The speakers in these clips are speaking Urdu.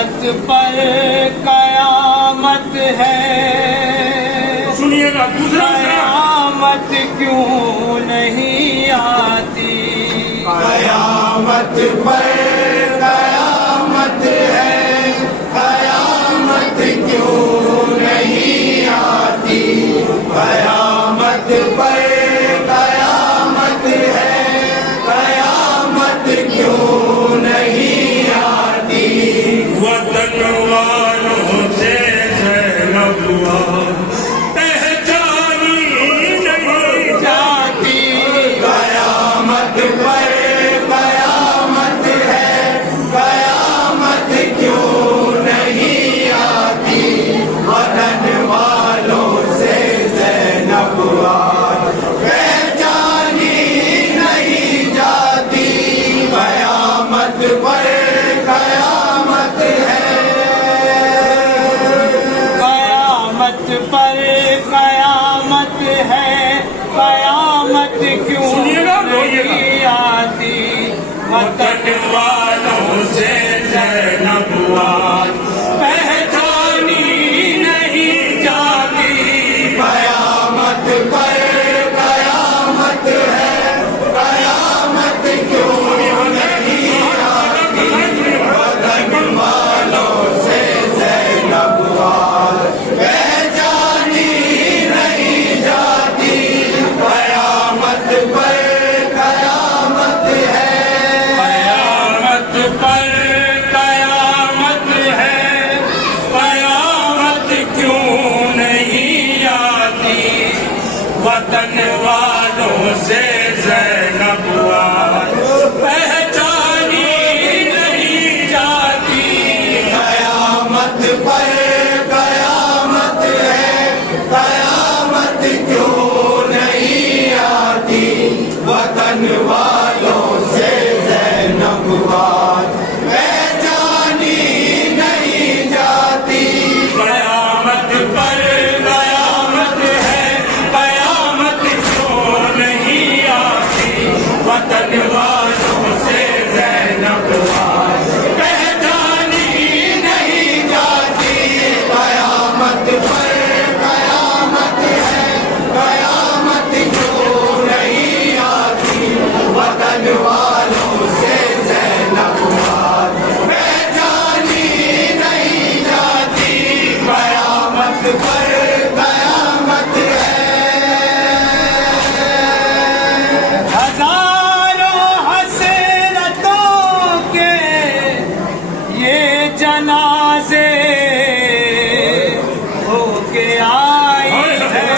قیامت پر قیامت ہے، سنیے گا دوسرا قیامت کیوں نہیں آتی؟ قیامت پر قیامت ہے، قیامت کیوں نہیں آتی؟ قیامت پر قیامت ہے، قیامت کیوں نہیں آتی؟ وطن والوں سے زینب پہچانی نہیں جاتی، قیامت پر قیامت ہے، قیامت کیوں نہیں آتی؟ وطن والوں سے زینب پہچانی نہیں جاتی، قیامت پر قیامت ہے، قیامت پر قیامت ہے، قیامت کیوں سنیے گا، روئیے گا۔ نہیں آتی؟ وطن والوں سے زینب پہچانی نہیں جاتی، قیامت پر قیامت ہے، قیامت کیوں نہیں آتی؟ وطن والوں سے زینب پہچانی نہیں جاتی، قیامت پر قیامت ہے، قیامت پر قیامت ہے، قیامت کیوں نہیں آتی؟ وطن والوں سے زینب پہچانی نہیں جاتی، قیامت پر قیامت ہے، قیامت کیوں نہیں آتی؟ وطن والوں سے زینب پہچانی نہیں جاتی، قیامت پر قیامت ہے، قیامت کیوں نہیں آتی؟ وطن والوں سے زینب پہچانی نہیں جاتی، قیامت پر قیامت ہے، قیامت کیوں نہیں آتی؟ وطن والوں سے زینب پہچانی نہیں جاتی، قیامت پر قیامت ہے، ہزاروں حسرتوں کے یہ جنازے ہو کے آئی ہے،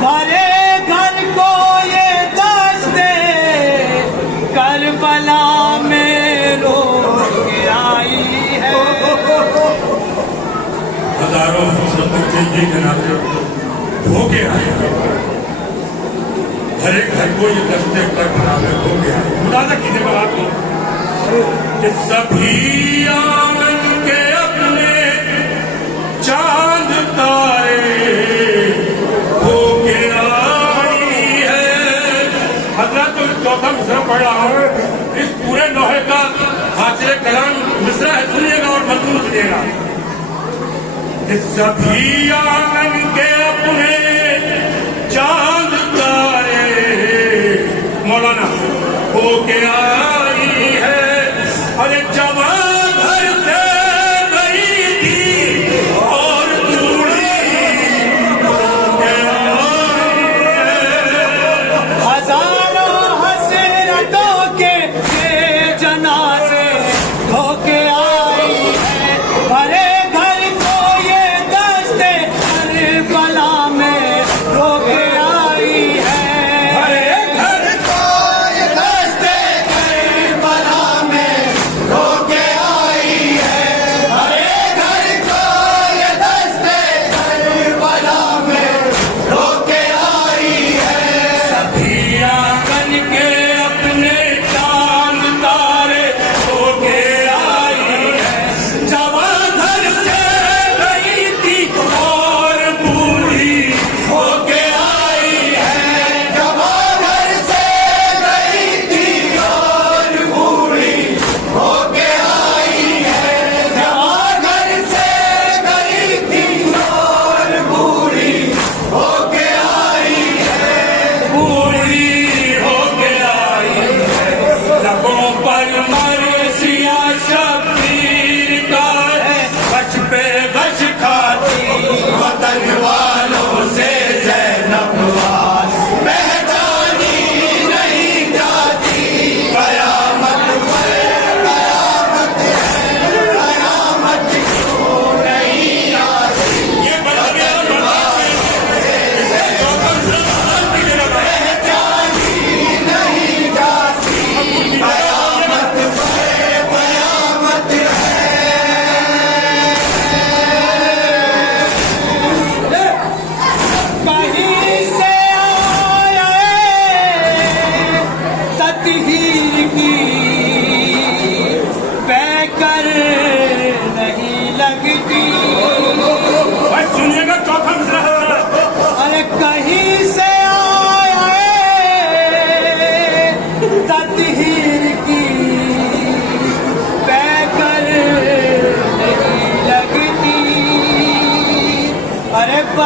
بھرے گھر کو یہ دستے کربلا میں رو کے آئی ہے، ہزاروں حسرتوں سے یہ جنازے ہو کے آئے، ہر ایک گھر کو یہ دستے کربلا میں ہو کے آئے۔ ملاحظہ کیجیے گا آپ کو کہ سبھی آنگن کے اپنے چاند تارے ہو کے آئی ہے۔ حضرت چوتھا مصرع پڑھ رہا ہوں، اس پورے لوہے کا حاصل کلام مصرع ہے، سنیے گا اور مضمون سنیے گا کہ سبھی آنگن کے اپنے چاند تارے مولانا ہو کے آئی ہے، ارے جوان گھر سے گئی تھی اور چوڑی ہو کے آئی ہے۔ ہزاروں حسرتوں کے یہ جنازے ہو کے آئی ہے، بھرے گھر کو یہ دستے کربلا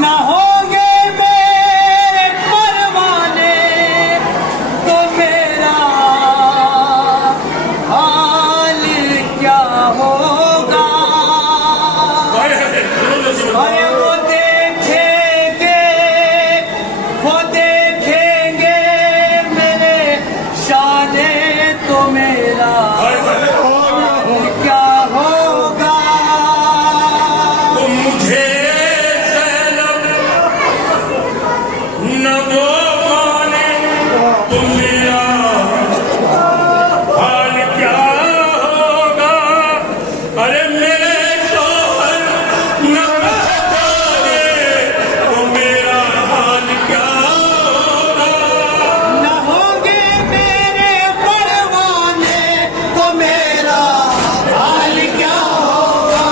نہ ہوں گے میرے پروانے تو میرا حال کیا ہوگا؟ ارے وہ دیکھیں گے میرے شانے تو میرا حال کیا ہوگا؟ مجھے نہ وہ مانے تو میرا حال کیا ہوگا؟ ارے میرے شوہر نہ پہچانے تو میرا حال کیا ہوگا؟ نہ ہوں گے میرے پروانے تو میرا حال کیا ہوگا؟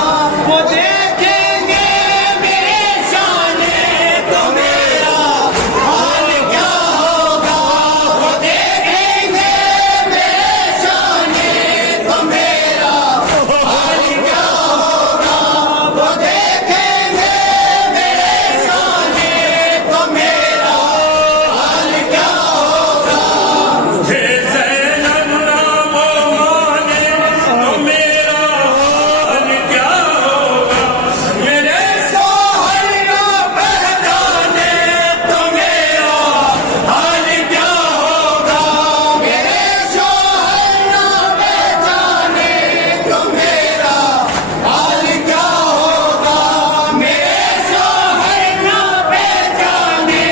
وہ دیکھیں گے میرے شانے تو میرا حال کیا ہوگا؟ وہ دیکھیں گے میرے شانے تو میرا حال کیا ہوگا؟ وہ دیکھیں گے میرے شانے تو میرا حال کیا ہوگا؟ مجھے زینب نہ وہ مانے تو میرا حال کیا ہوگا؟ میرے شوہر نہ پہچانے تو میرا حال کیا ہوگا؟ میرے شوہر نہ پہچانے تو میرا حال کیا ہوگا؟ میرے شوہر نہ پہچانے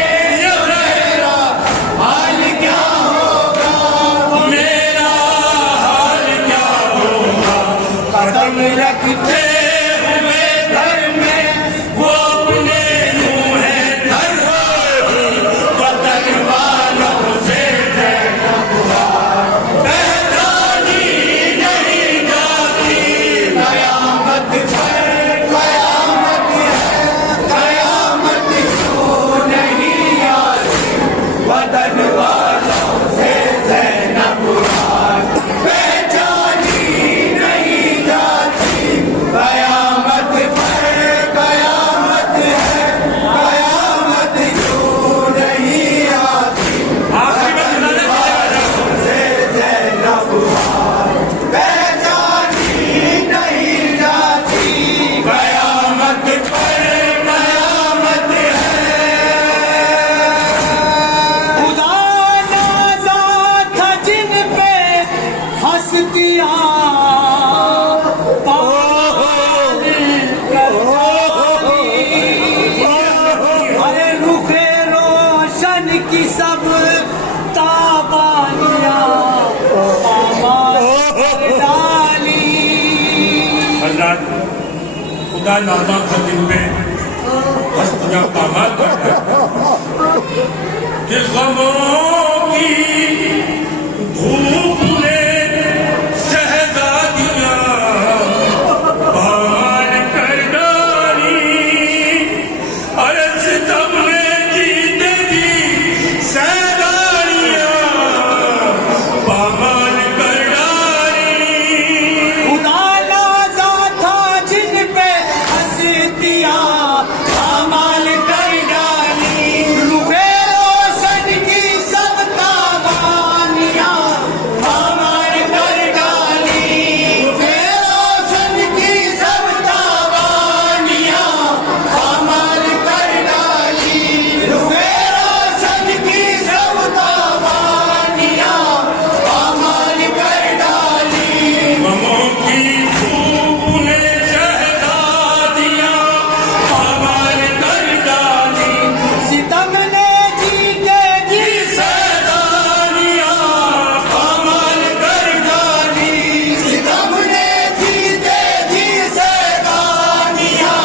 تو میرا حال کیا ہوگا؟ میرا حال کیا ہوگا؟ قدم رکھتے ہوئے گھر میں وہ اپنے منہ ہے دھر وطن والوں سے پہچانی نہیں جاتی قیامت پر قیامت ہے قیامت کیوں نہیں آتی وطن والوں سے زینب پہچانی نہیں جاتی قیامت پر قیامت ہے قیامت کیوں نہیں آتی پہچانی نہیں جاتی قیامت پر قیامت ہے خدا نازا تھا جن پہ ہستیاں پال کر ارے رخ روشن کی سب تابانیاں پامال کر ڈالی حضرات خدا نازا تھا جن پہ ہستیاں پامال کرتا کہ غموں کی دھوپ نے شہزادیاں پامال کر ڈالی ارے ستم نے جیتے جی سیدانیاں پامال کر ڈالی خدا نازا تھا جن پہ ہستیاں پامال کر ڈالی رخ روشن کی سب تابانیاں پامال کر ڈالی رخ روشن کی سب تابانیاں پامال کر ڈالی رخ روشن کی سب تابانیاں پامال کر ڈالی غموں کی دھوپ نے شہزادیاں پامال کر ڈالی ستم نے جیتے جی سیدانیاں پامال کر ڈالی ستم نے جیتے جی سیدانیاں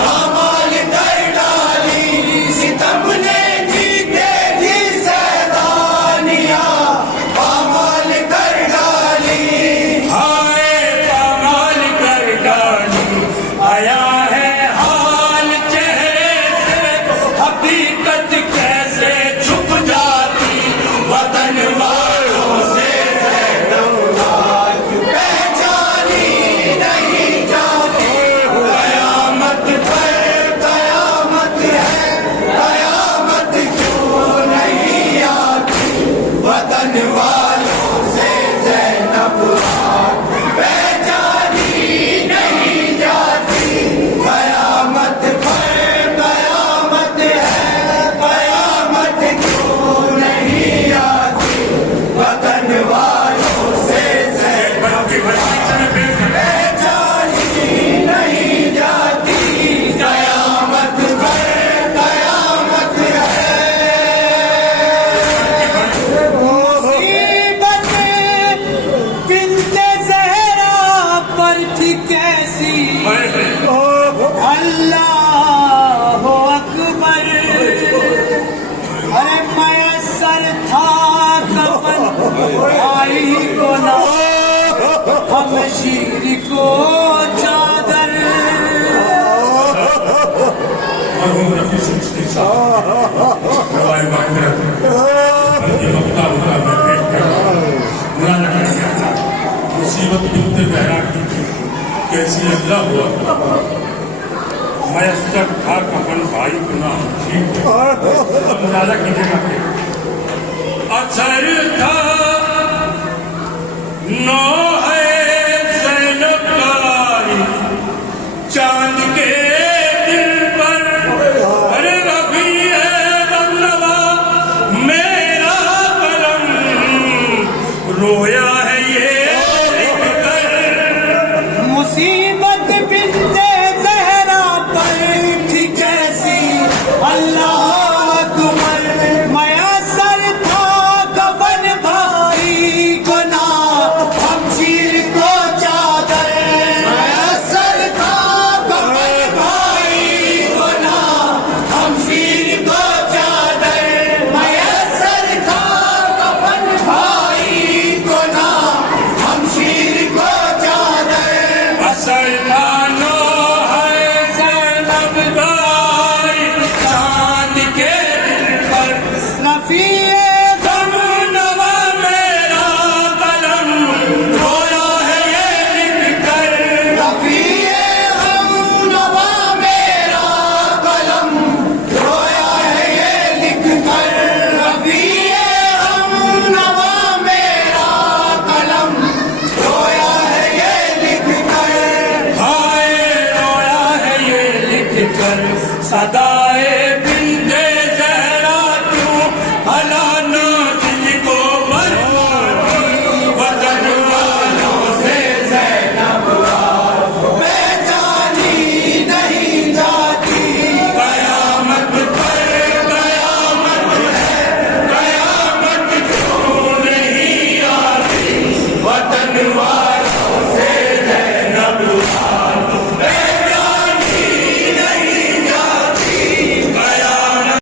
پامال کر ڈالی ستم نے جیتے جی سیدانیاں پامال کر ڈالی ہائے پامال کر ڈالی آیا ہے حال چہرے سے حقیقت کیسے چھپ جاتی وطن والوں سے پہچانی نہیں جاتی قیامت مرحوم رفیع چشتی صاحب روائے مغفرت بلکہ مقطع ہوتا میں پیش کر رہا ہوں مولانا کہہ گیا تھا مصیبت بنت بہرا کی کیسی اللہ ہوا میسر تھا کفن بھائی گناہ ٹھیک ہے مولانا کیجیے گا کہ اثر تھا نو ہے زینب کاری چاند کے دل پر ارے رفیع ہے غم نوا میرا قلم رویا ہے یہ لکھ کر مصیبت بنت زہرا پر تھی کیسی اللہ اکبر میسر تھا کفن بھائی کو نہ شمشیر کو چادر میسر تھا کفن بھائی کو نہ شمشیر کو چادر میسر تھا کفن بھائی کو نہ شمشیر کو چادر اصل کھانو ہے زینب بھائی چاند کے دل پر رفیع غم نوا میرا قلم رویا ہے یہ لکھ کر رفیع غم نوا میرا قلم رویا ہے یہ لکھ کر رفیع غم نوا میرا قلم رویا ہے یہ لکھ کر ہائے رویا ہے یہ لکھ کر صدا